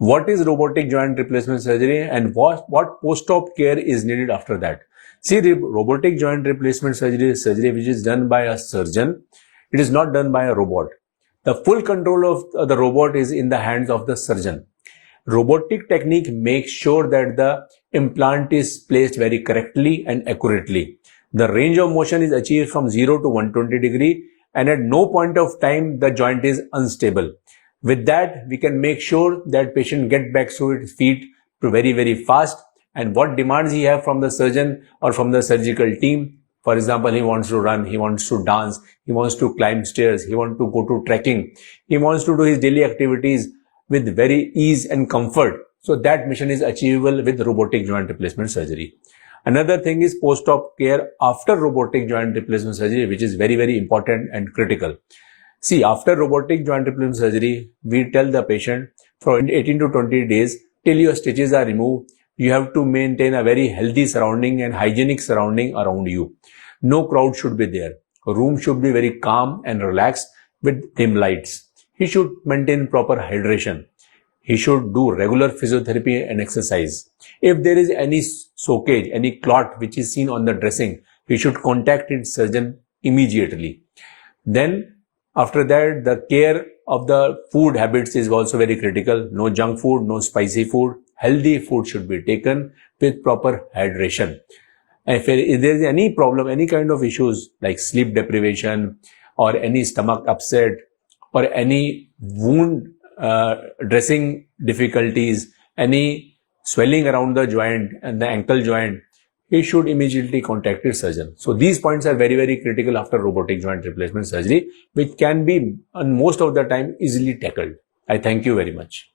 What is robotic joint replacement surgery and what post-op care is needed after that? See, the robotic joint replacement surgery is surgery which is done by a surgeon. It is not done by a robot. The full control of the robot is in the hands of the surgeon. Robotic technique makes sure that the implant is placed very correctly and accurately. The range of motion is achieved from 0 to 120 degree, and at no point of time the joint is unstable. With that, we can make sure that patient get back to his feet very fast. And what demands he have from the surgeon or from the surgical team, for example, he wants to run, he wants to dance, he wants to climb stairs, he wants to go to trekking, he wants to do his daily activities with very ease and comfort. So that mission is achievable with robotic joint replacement surgery. Another thing is post-op care after robotic joint replacement surgery, which is very important and critical. See, after robotic joint replacement surgery, we tell the patient for 18 to 20 days till your stitches are removed, you have to maintain a very healthy surrounding and hygienic surrounding around you. No crowd should be there. A room should be very calm and relaxed with dim lights. He should maintain proper hydration. He should do regular physiotherapy and exercise. If there is any soakage, any clot which is seen on the dressing, he should contact his surgeon immediately. Then after that, the care of the food habits is also very critical. No junk food, no spicy food. Healthy food should be taken with proper hydration. If there is any problem, any kind of issues like sleep deprivation or any stomach upset or any wound dressing difficulties, any swelling around the joint and the ankle joint, he should immediately contact his surgeon. So these points are very critical after robotic joint replacement surgery, which can be, and most of the time, easily tackled. I thank you very much.